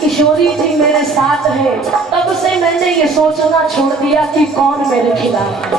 किशोरी जी मेरे साथ है, तब से मैंने ये सोचना छोड़ दिया कि कौन मेरे खिलाफ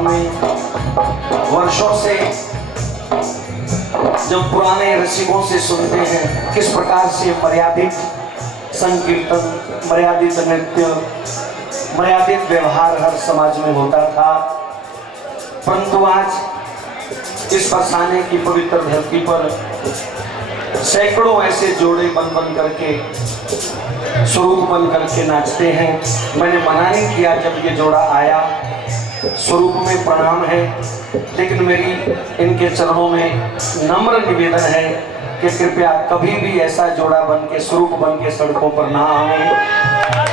हमने वर्षों से जब पुराने रसिकों से सुनते हैं किस प्रकार से मर्यादित संकीर्तन, मर्यादित नृत्य, मर्यादित व्यवहार हर समाज में होता था, परंतु आज इस बरसाने की पवित्र धरती पर सैकड़ों ऐसे जोड़े बन करके, स्वरूप बन करके नाचते हैं। मैंने मना नहीं किया जब ये जोड़ा आया, स्वरूप में प्रणाम है, लेकिन मेरी इनके चरणों में नम्र निवेदन है कि कृपया कभी भी ऐसा जोड़ा बन के, स्वरूप बन के सड़कों पर ना आए।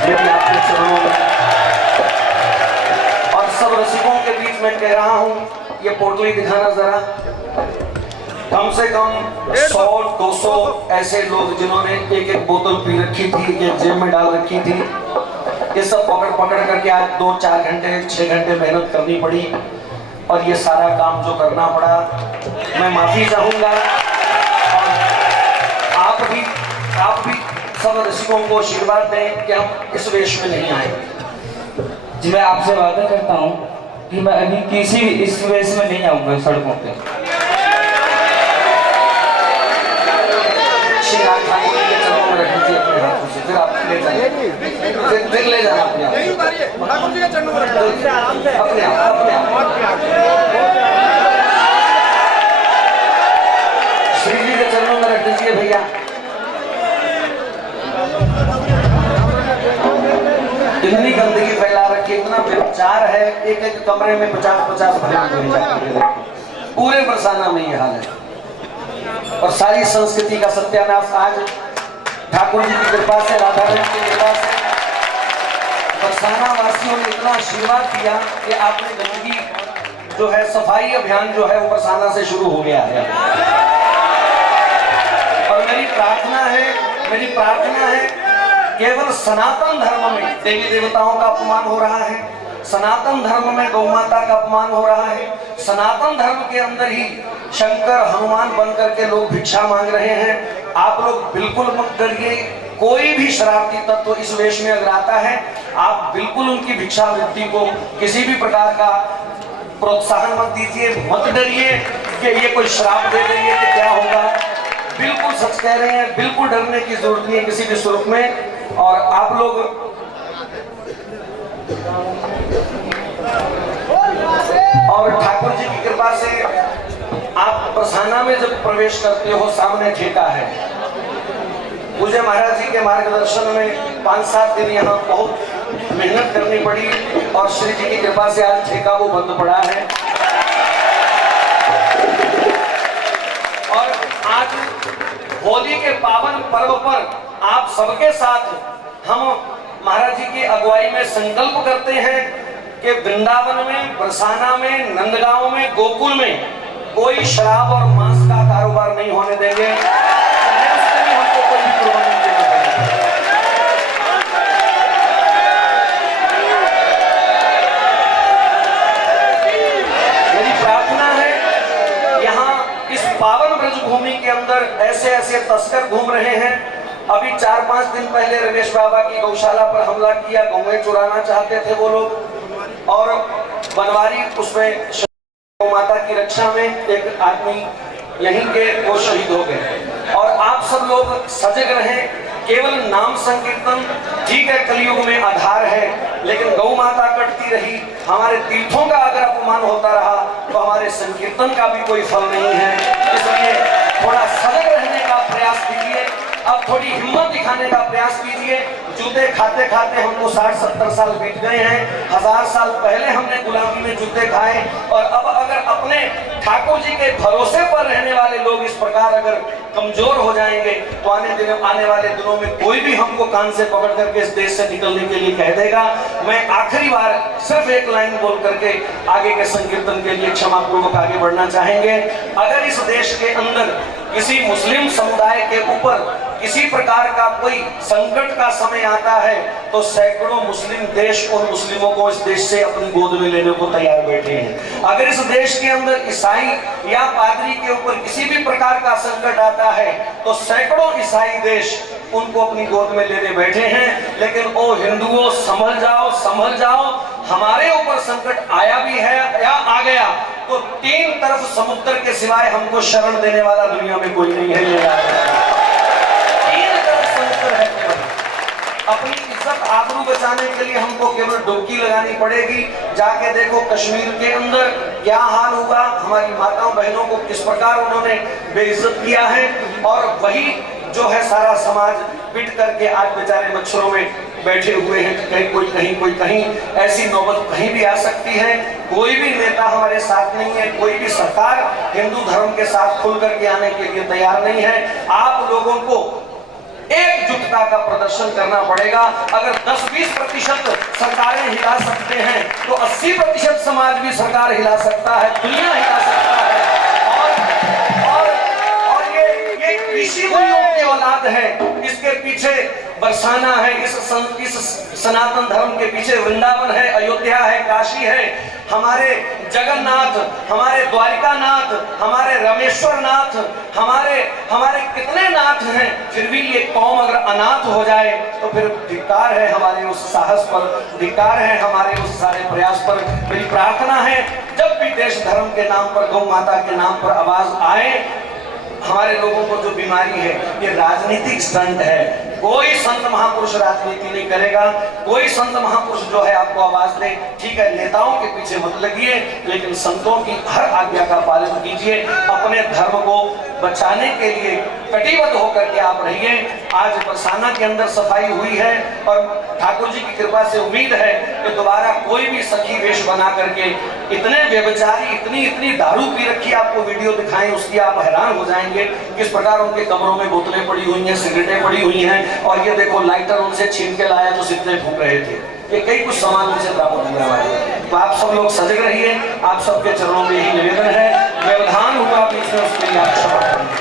मेरी आपके चरणों में और सब रसिकों के बीच में कह रहा हूं, ये पोटली दिखाना जरा। कम से कम 100-200 ऐसे लोग जिन्होंने एक एक बोतल पी रखी थी, ये जेब में डाल रखी थी, ये सब पकड़ करके आज 2-4 घंटे 6 घंटे मेहनत करनी पड़ी और ये सारा काम जो करना पड़ा, मैं माफी चाहूंगा। और आप भी सब रसिकों को आशीर्वाद दें कि हम इस वेश में नहीं आए। जी मैं आपसे वादा करता हूँ कि मैं अभी किसी भी इस वेश में नहीं आऊंगा सड़कों पे। फिर आप ले जाइए, फिर ले जाना अपने आप। श्री जी के चरणों में रख दीजिए भैया। इतनी गंदगी फैला रखी, इतना व्यभिचार है, एक एक कमरे में 50-50 पूरे बरसाना में ये हाल है और सारी संस्कृति का सत्यानाश। आज ठाकुर जी की कृपा से, राधा रानी की कृपा से बरसाना वासियों ने इतना आशीर्वाद दिया कि आपने गंदगी जो है, सफाई अभियान जो है वो बरसाना से शुरू हो गया है। और मेरी प्रार्थना है केवल सनातन धर्म में देवी देवताओं का अपमान हो रहा है, सनातन धर्म में गौ माता का अपमान हो रहा है, सनातन धर्म के अंदर ही शंकर हनुमान बन करके लोग भिक्षा मांग रहे हैं। आप लोग बिल्कुल मत डरिए, कोई भी शरारती तत्व इस वेश में अगर आता है, आप बिल्कुल उनकी भिक्षावृत्ति को किसी भी प्रकार का प्रोत्साहन मत दीजिए, मत डरिए कि ये कोई श्राप दे देंगे तो क्या होगा। बिल्कुल सच कह रहे हैं, बिल्कुल डरने की जरूरत नहीं है किसी भी स्वरूप में। और आप लोग और ठाकुर जी की कृपा से आप बरसाना में जब प्रवेश करते हो, सामने ठेका है। मुझे महाराज जी के मार्गदर्शन में 5-7 दिन यहाँ बहुत मेहनत करनी पड़ी और श्री जी की कृपा से आज ठेका वो बंद पड़ा है। और आज होली के पावन पर्व पर आप सबके साथ हम महाराज जी की अगुवाई में संकल्प करते हैं कि वृंदावन में, बरसाना में, नंदगांव में, गोकुल में कोई शराब और मांस का कारोबार नहीं होने देंगे। उसके लिए हमको कोई भी कुर्बानी देनी पड़ेगी। मेरी प्रार्थना है, यहाँ इस पावन ब्रजभूमि के अंदर ऐसे ऐसे तस्कर घूम रहे हैं। अभी 4-5 दिन पहले रमेश बाबा की गौशाला पर हमला किया, गौएं चुराना चाहते थे वो लोग, और बनवारी उसमें गौ माता की रक्षा में एक आदमी यहीं के वो शहीद हो गए। और आप सब लोग सजग रहें, केवल नाम संकीर्तन ठीक है, कलयुग में आधार है, लेकिन गौ माता कटती रही, हमारे तीर्थों का अगर अपमान होता रहा तो हमारे संकीर्तन का भी कोई फल नहीं है। इसलिए थोड़ा सजग रहने का प्रयास कीजिए, अब थोड़ी हिम्मत दिखाने का प्रयास कीजिए। जूते खाते खाते हमको 60-70 साल बीत गए हैं, 1000 साल पहले हमने गुलामी में जूते खाए, और अब अगर अपने ठाकुर जी के भरोसे पर रहने वाले लोग इस प्रकार अगर कमजोर हो जाएंगे तो आने वाले दिनों में कोई भी हमको कान से पकड़ करके इस देश से निकलने के लिए कह देगा। मैं आखिरी बार सिर्फ एक लाइन बोल करके आगे के संकीर्तन के लिए क्षमा पूर्वक आगे बढ़ना चाहेंगे। अगर इस देश के अंदर किसी मुस्लिम समुदाय के ऊपर किसी प्रकार का कोई संकट का समय आता है तो सैकड़ों मुस्लिम देश उन मुस्लिमों को इस देश से अपनी गोद में लेने को तैयार बैठे हैं। अगर इस देश के अंदर ईसाई या पादरी के ऊपर किसी भी प्रकार का संकट आता है तो सैकड़ों ईसाई देश उनको अपनी गोद में लेने बैठे हैं। लेकिन ओ हिंदुओं, संभल जाओ, हमारे ऊपर संकट आया भी है या आ गया तो तीन तरफ समुद्र के सिवाय हमको शरण देने वाला दुनिया में कोई नहीं है। ये तीन तरफ समुद्र है। अपनी इज्जत आबरू बचाने के लिए हमको केवल डुबकी लगानी पड़ेगी। जाके देखो कश्मीर के अंदर क्या हाल हुआ, हमारी माताओं बहनों को किस प्रकार उन्होंने बेइज्जत किया है, और वही जो है सारा समाज पिट करके आज बेचारे मच्छरों में बैठे हुए हैं। कहीं कोई कहीं ऐसी नौबत कहीं भी आ सकती है। कोई भी नेता हमारे साथ नहीं है, कोई भी सरकार हिंदू धर्म के साथ खुल करके आने के लिए तैयार नहीं है। आप लोगों को एकजुटता का प्रदर्शन करना पड़ेगा। अगर 10-20% सरकारें हिला सकते हैं तो 80% समाज भी सरकार हिला सकता है, दुनिया हिला सकता है। और ये ऋषि मुनियों की औलाद है, इसके पीछे बरसाना है, इस सनातन धर्म के पीछे वृंदावन है, अयोध्या है, काशी है, हमारे जगन्नाथ, हमारे द्वारिकानाथ, हमारे रामेश्वर नाथ, हमारे कितने नाथ हैं। फिर भी ये कौम अगर अनाथ हो जाए तो फिर धिक्कार है हमारे उस साहस पर, धिक्कार है हमारे उस सारे प्रयास पर। मेरी प्रार्थना है जब भी देश धर्म के नाम पर, गौ माता के नाम पर आवाज आए, हमारे लोगों को जो बीमारी है ये राजनीतिक स्टंट है। कोई संत महापुरुष राजनीति नहीं करेगा, कोई संत महापुरुष जो है आपको आवाज दे, ठीक है, नेताओं के पीछे मत लगिए, लेकिन संतों की हर आज्ञा का पालन कीजिए। अपने धर्म को बचाने के लिए कटिबद्ध होकर के आप रहिए। आज बरसाना के अंदर सफाई हुई है और ठाकुर जी की कृपा से उम्मीद है कि दोबारा कोई भी सखी वेश बना करके इतने व्यभिचारी, इतनी दारू पी रखी, आपको वीडियो दिखाएं उसकी आप हैरान हो जाएंगे किस प्रकार उनके कमरों में बोतलें पड़ी हुई हैं, सिगरेटें पड़ी हुई हैं, और ये देखो लाइटर उनसे छीन के लाया तो सिगरेटें फूंक रहे थे। ये कई कुछ सामान उनसे प्राप्त हुआ हमारे। तो आप सब लोग सजग रहिए, आप सबके चरणों में यही निवेदन है। व्यवधान हुआ बीच में उसके लिए आप क्षमा करें।